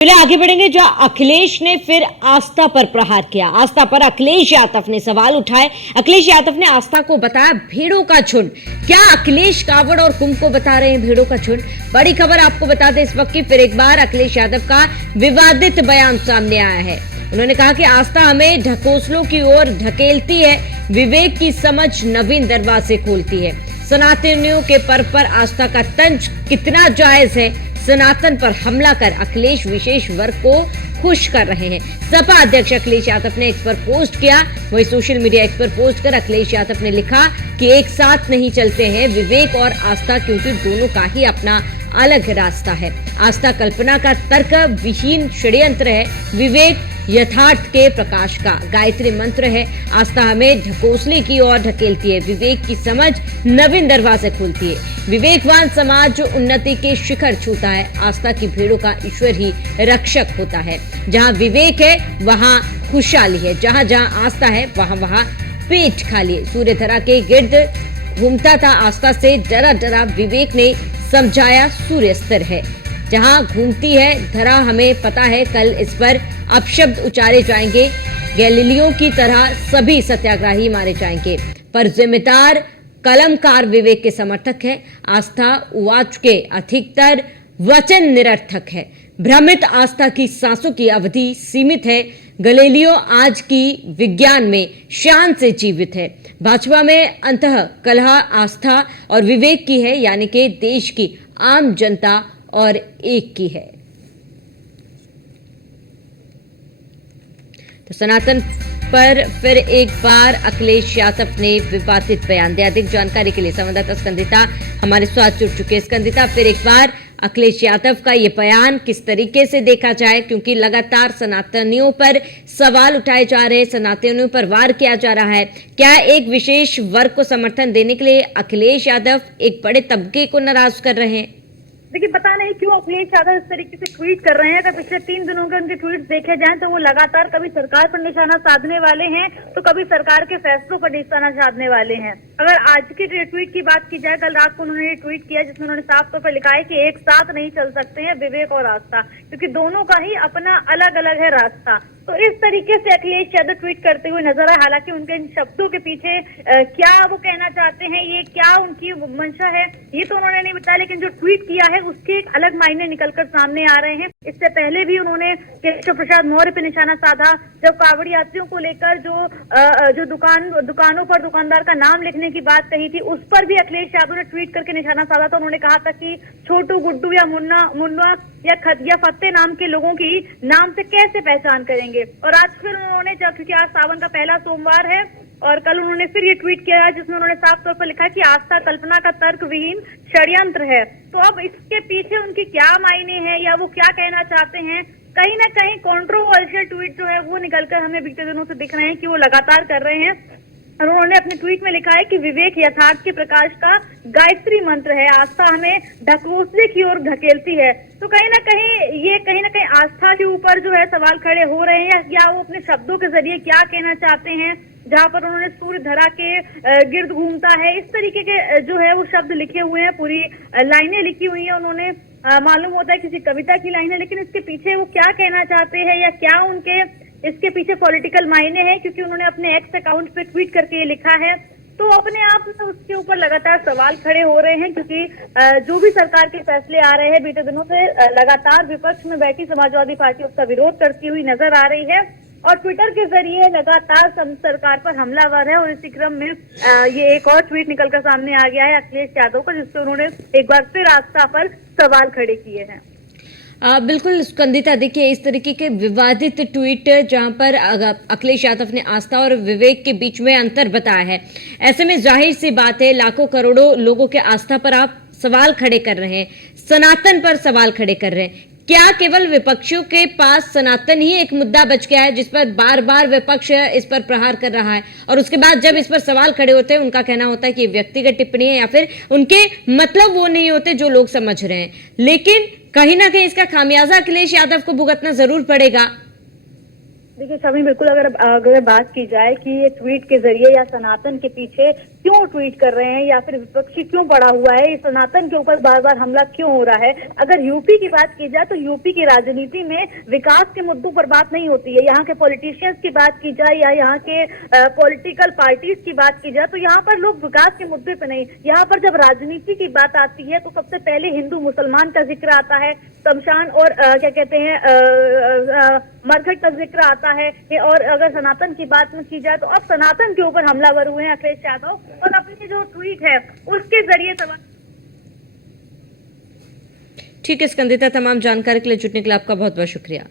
चलिए आगे बढ़ेंगे। जो अखिलेश ने फिर आस्था पर प्रहार किया। आस्था पर अखिलेश यादव ने सवाल उठाए। अखिलेश यादव ने आस्था को बताया भेड़ों का झुंड। क्या अखिलेश कावड़ और कुंभ को बता रहे हैं भेड़ों का झुंड? बड़ी खबर आपको बता दें इस वक्त की। फिर एक बार अखिलेश यादव का विवादित बयान सामने आया है। उन्होंने कहा कि आस्था हमें ढकोसलों की ओर ढकेलती है, विवेक की समझ नवीन दरवाजे खोलती है। सनातनियों के पर्व पर आस्था का तंज कितना जायज है? सनातन पर हमला कर अखिलेश विशेष वर्ग को खुश कर रहे हैं। सपा अध्यक्ष अखिलेश यादव ने एक्स पर पोस्ट किया। वही सोशल मीडिया एक्स पर पोस्ट कर अखिलेश यादव ने लिखा कि एक साथ नहीं चलते हैं विवेक और आस्था, क्योंकि दोनों का ही अपना अलग रास्ता है। आस्था कल्पना का तर्क विहीन षड्यंत्र है, विवेक यथार्थ के प्रकाश का गायत्री मंत्र है। आस्था हमें ढकोसले की ओर ढकेलती है, विवेक की समझ नवीन दरवाजे खोलती है। विवेकवान समाज उन्नति के शिखर छूता है, आस्था की भेड़ों का ईश्वर ही रक्षक होता है। जहां विवेक है वहां खुशहाली है, जहां जहां आस्था है वहां वहां पेट खाली है। सूर्यधरा के गिर्द घूमता था आस्था से डरा डरा, विवेक ने समझाया सूर्य स्थिर है। जहां घूमती है धरा हमें पता है, कल इस पर अपशब्द उचारे जाएंगे। गैलीलियो की तरह सभी सत्याग्रही मारे जाएंगे, पर जिम्मेदार कलमकार विवेक के समर्थक है। आस्था उवाच के अधिकतर वचन निरर्थक है। भ्रमित आस्था की सांसों की अवधि सीमित है। गैलीलियो आज की विज्ञान में शान से जीवित है। भाजपा में अंतः कलह आस्था और विवेक की है, यानी कि देश की आम जनता और एक की है। तो सनातन पर फिर एक बार अखिलेश यादव ने विवादित बयान दिया। अधिक जानकारी के लिए संवाददाता स्कंदिता हमारे साथ जुड़ चुके हैं। स्कंदिता, फिर एक बार अखिलेश यादव का ये बयान किस तरीके से देखा जाए, क्योंकि लगातार सनातनियों पर सवाल उठाए जा रहे हैं, सनातनियों पर वार किया जा रहा है। क्या एक विशेष वर्ग को समर्थन देने के लिए अखिलेश यादव एक बड़े तबके को नाराज कर रहे हैं? देखिए, पता नहीं क्यों अखिलेश यादव इस तरीके से ट्वीट कर रहे हैं। अगर पिछले 3 दिनों के उनके ट्वीट देखे जाएं तो वो लगातार कभी सरकार पर निशाना साधने वाले हैं तो कभी सरकार के फैसलों पर निशाना साधने वाले हैं। अगर आज के ट्वीट की बात की जाए, कल रात को उन्होंने ट्वीट किया जिसमें उन्होंने साफ तौर पर लिखा है कि एक साथ नहीं चल सकते हैं विवेक और आस्था, क्योंकि दोनों का ही अपना अलग अलग है रास्ता। तो इस तरीके से अखिलेश यादव ट्वीट करते हुए नजर आए। हालांकि उनके इन शब्दों के पीछे क्या वो कहना चाहते हैं, ये क्या उनकी मंशा है, ये तो उन्होंने नहीं बताया, लेकिन जो ट्वीट किया है उसके एक अलग मायने निकलकर सामने आ रहे हैं। इससे पहले भी उन्होंने केशव प्रसाद मौर्य पर निशाना साधा, जब कावड़ी यात्रियों को लेकर जो दुकानों पर दुकानदार का नाम लिखने की बात कही थी, उस पर भी अखिलेश यादव ने ट्वीट करके निशाना साधा था। उन्होंने कहा था कि छोटू, गुड्डू या मुन्ना या फत्ते नाम के लोगों की नाम से कैसे पहचान करेंगे। और आज फिर उन्होंने, क्योंकि आज सावन का पहला सोमवार है, और कल उन्होंने फिर ये ट्वीट किया जिसमें उन्होंने साफ तौर पर लिखा कि आस्था कल्पना का तर्क विहीन षड्यंत्र है। तो अब इसके पीछे उनकी क्या मायने हैं या वो क्या कहना चाहते हैं, कहीं ना कहीं कंट्रोवर्शियल ट्वीट जो है वो निकलकर हमें बीते दिनों से दिख रहे हैं कि वो लगातार कर रहे हैं। और उन्होंने अपने ट्वीट में लिखा है कि विवेक यथार्थ के प्रकाश का गायत्री मंत्र है, आस्था हमें ढकोसले की ओर ढकेलती है। तो कहीं ना कहीं आस्था के ऊपर जो है सवाल खड़े हो रहे हैं, या वो अपने शब्दों के जरिए क्या कहना चाहते हैं। जहां पर उन्होंने सूर्य धरा के गिर्द घूमता है, इस तरीके के जो है वो शब्द लिखे हुए हैं, पूरी लाइनें लिखी हुई है उन्होंने। मालूम होता है किसी कविता की लाइन है, लेकिन इसके पीछे वो क्या कहना चाहते हैं या क्या उनके इसके पीछे पॉलिटिकल मायने हैं, क्योंकि उन्होंने अपने एक्स अकाउंट पे ट्वीट करके ये लिखा है। तो अपने आप में उसके ऊपर लगातार सवाल खड़े हो रहे हैं, क्योंकि जो भी सरकार के फैसले आ रहे हैं बीते दिनों से लगातार विपक्ष में बैठी समाजवादी पार्टी उसका विरोध करती हुई नजर आ रही है और ट्विटर के जरिए लगातार सरकार पर हमलावर है। और इसी क्रम में ये एक और ट्वीट निकलकर सामने आ गया है अखिलेश यादव का, जिससे उन्होंने एक बार फिर आस्था पर सवाल खड़े किए हैं। बिल्कुल स्कंदिता, देखिए इस तरीके के विवादित ट्वीट जहां पर अखिलेश यादव ने आस्था और विवेक के बीच में अंतर बताया है, ऐसे में जाहिर सी बात है लाखों करोड़ों लोगों के आस्था पर आप सवाल खड़े कर रहे हैं, सनातन पर सवाल खड़े कर रहे हैं। क्या केवल विपक्षियों के पास सनातन ही एक मुद्दा बच गया है जिस पर बार बार विपक्ष इस पर प्रहार कर रहा है, और उसके बाद जब इस पर सवाल खड़े होते हैं उनका कहना होता है कि व्यक्तिगत टिप्पणी है या फिर उनके मतलब वो नहीं होते जो लोग समझ रहे हैं। लेकिन कहीं ना कहीं इसका खामियाजा अखिलेश यादव को भुगतना जरूर पड़ेगा। देखिए शमी, बिल्कुल अगर बात की जाए कि ये ट्वीट के जरिए या सनातन के पीछे क्यों ट्वीट कर रहे हैं या फिर विपक्षी क्यों पड़ा हुआ है, इस सनातन के ऊपर बार बार हमला क्यों हो रहा है। अगर यूपी की बात की जाए तो यूपी की राजनीति में विकास के मुद्दों पर बात नहीं होती है। यहाँ के पॉलिटिशियंस की बात की जाए या यहाँ के पॉलिटिकल पार्टीज की बात की जाए तो यहाँ पर लोग विकास के मुद्दे पे नहीं, यहाँ पर जब राजनीति की बात आती है तो सबसे पहले हिंदू मुसलमान का जिक्र आता है, शमशान और क्या कहते हैं मरघट का जिक्र आता है। और अगर सनातन की बात में की जाए तो अब सनातन के ऊपर हमलावर हुए हैं अखिलेश यादव और अपनी जो ट्वीट है उसके जरिए सवाल। ठीक है स्कंदिता, तमाम जानकारी के लिए जुटने के लिए आपका बहुत बहुत शुक्रिया।